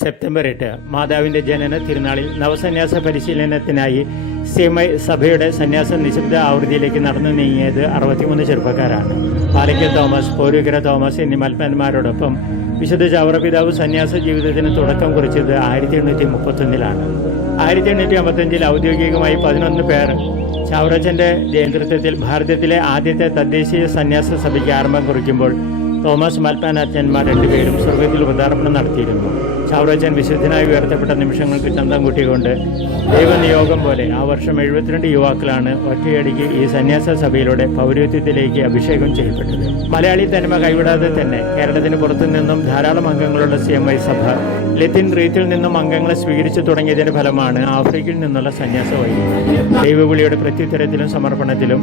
September 8 മാതാവിന്റെ ജനന തിരുനാളിൽ നവസന്യാസ പരിശീലനത്തിനായി CMI സഭയുടെ സന്യാസ നിശബ്ദ ആവൃത്തിയിലേക്ക് നടന്നു നീങ്ങിയത് 63 ചെറുപ്പക്കാരാണ്. പാലയ്ക്കൽ തോമസ്, പോരൂക്കര തോമസ് എന്നീ മൽപ്പന്മാരോടൊപ്പം വിശുദ്ധ ചാവറ പിതാവ് സന്യാസ ജീവിതത്തിന് തുടക്കം കുറിച്ചത് 1831-ലാണ്. 1855 ഔദ്യോഗികമായി 11 പേർ ചാവറച്ചന്റെ നേതൃത്വത്തിൽ ഭാരതത്തിലെ ആദ്യത്തെ തദ്ദേശീയ സന്യാസ സഭയ്ക്ക് ആരംഭം കുറിക്കുമ്പോൾ തോമസ് മൽപ്പാനച്ചന്മാർ 2 പേരും സ്വർഗത്തിൽ പദാർപ്പണം നടത്തിയിരുന്നു. ചാവറച്ചൻ വിശുദ്ധനായി ഉയർത്തപ്പെട്ട നിമിഷങ്ങൾക്ക് ചന്തം കൂട്ടിക്കൊണ്ട് ദൈവനിയോഗം പോലെ ആ വർഷം 72 യുവാക്കളാണ് ഒറ്റയടിക്ക് ഈ സന്യാസ സഭയിലൂടെ പൗരോഹിത്യത്തിലേക്ക് അഭിഷേകം ചെയ്യപ്പെട്ടത്. മലയാളി തനിമ കൈവിടാതെ തന്നെ കേരളത്തിന് പുറത്തു നിന്നും ധാരാളം അംഗങ്ങളുള്ള CMI സഭ ലത്തീൻ റീത്തിൽ നിന്നും അംഗങ്ങളെ സ്വീകരിച്ചു തുടങ്ങിയതിന്റെ ഫലമാണ് ആഫ്രിക്കയിൽ നിന്നുള്ള സന്യാസ വൈദികം. ദൈവവിളിയുടെ പ്രത്യുത്തരത്തിലും സമർപ്പണത്തിലും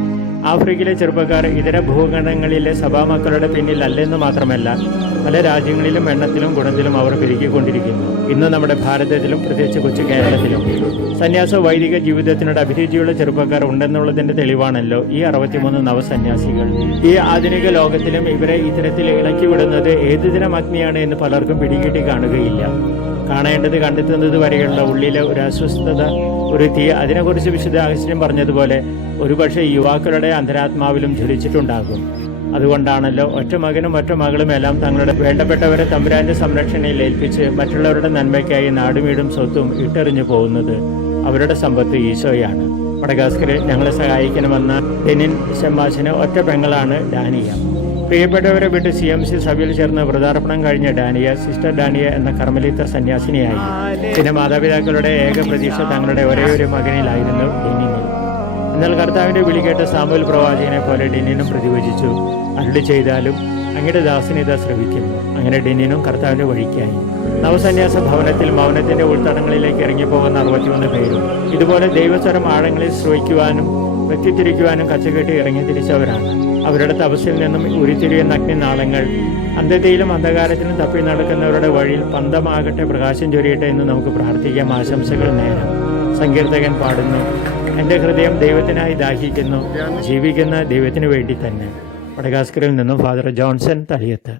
ആഫ്രിക്കയിലെ ചെറുപ്പക്കാർ ഇതര ഭൂഖണ്ഡങ്ങളിലെ സഭാമക്കളുടെ പിന്നിൽ അല്ലെന്ന് മാത്രമല്ല, പല രാജ്യങ്ങളിലും എണ്ണത്തിലും ഗുണത്തിലും അവർ പെരുകിക്കൊണ്ടിരിക്കുന്നു. ഇന്ന് നമ്മുടെ ഭാരതത്തിലും പ്രത്യേകിച്ച് കൊച്ചു കേരളത്തിലും സന്യാസ വൈദിക ജീവിതത്തിനോട് അഭിരുചിയുള്ള ചെറുപ്പക്കാർ ഉണ്ടെന്നുള്ളതിന്റെ തെളിവാണല്ലോ ഈ 63 നവസന്യാസികൾ. ഈ ആധുനിക ലോകത്തിലും ഇവരെ ഇത്തരത്തിൽ ഇളക്കിവിടുന്നത് ഏതുതരം അഗ്നിയാണ് എന്ന് പലർക്കും പിടികിട്ടി കാണുകയില്ല. കാണേണ്ടത് കണ്ടെത്തുന്നത് വരെയുള്ള ഉള്ളിലെ ഒരു അസ്വസ്ഥത, ഒരു തീ, അതിനെക്കുറിച്ച് വിശുദ്ധ അഗസ്റ്റിൻ പറഞ്ഞതുപോലെ ഒരുപക്ഷെ യുവാക്കളുടെ അന്തരാത്മാവിലും ജ്വലിച്ചിട്ടുണ്ടാകും. അതുകൊണ്ടാണല്ലോ ഒറ്റ മകനും ഒറ്റ മകളും എല്ലാം തങ്ങളുടെ വേണ്ടപ്പെട്ടവരെ തമ്പുരാന്റെ സംരക്ഷണയിൽ ഏൽപ്പിച്ച് മറ്റുള്ളവരുടെ നന്മയ്ക്കായി നാടുമീടും സ്വത്തും ഇട്ടെറിഞ്ഞു പോകുന്നത്. അവരുടെ സമ്പത്ത് ഈശോയാണ്. മഡഗാസ്കറിൽ ഞങ്ങളെ സഹായിക്കണമെന്ന ഡെനിൻ ഷമ്മാശിന് ഒറ്റ പെങ്ങളാണ് ഡാനിയ. പ്രിയപ്പെട്ടവരെ വിട്ട് CMC സഭയിൽ ചേർന്ന് വ്രതാർപ്പണം കഴിഞ്ഞ ഡാനിയ സിസ്റ്റർ ഡാനിയ എന്ന കർമ്മലീത്ത സന്യാസിനിയായി. പിന്നെ മാതാപിതാക്കളുടെ ഏക പ്രതീക്ഷ തങ്ങളുടെ ഒരേയൊരു മകനിലായിരുന്നു ഡെനിനിൽ. എന്നാൽ കർത്താവിന്റെ വിളി കേട്ട സാമുവേൽ പ്രവാചകനെ പോലെ ഡെനിനും പ്രതിവചിച്ചു, അരുളി ചെയ്താലും അങ്ങയുടെ ദാസനിത ശ്രവിക്കുന്നു. അങ്ങനെ ഡെനിനും കർത്താവിന്റെ വഴിക്കായി. നവസന്യാസ ഭവനത്തിൽ മൗനത്തിന്റെ ഉൾത്തടങ്ങളിലേക്ക് ഇറങ്ങിപ്പോകുന്ന 61 പേരും ഇതുപോലെ ദൈവസ്വരം ആഴങ്ങളിൽ ശ്രവിക്കുവാനും വ്യക്തിത്തിരിക്കുവാനും കച്ചകെട്ടി ഇറങ്ങി തിരിച്ചവരാണ്. അവരുടെ തപസ്സിൽ നിന്നും ഉരുത്തിരിയുന്ന അഗ്നിനാളങ്ങൾ അന്ധതയിലും അന്ധകാരത്തിലും തപ്പി നടക്കുന്നവരുടെ വഴിയിൽ പന്തമാകട്ടെ, പ്രകാശം ചൊരിയട്ടെ എന്ന് നമുക്ക് പ്രാർത്ഥിക്കാം. ആശംസകൾ നേരാം. സങ്കീർത്തകൻ പാടുന്നു, എൻ്റെ ഹൃദയം ദൈവത്തിനായി ദാഹിക്കുന്നു, ജീവിക്കുന്ന ദൈവത്തിനു വേണ്ടി തന്നെ. മഡഗാസ്കറിൽ നിന്നും ഫാദർ ജോൺസൺ തലിയത്ത്.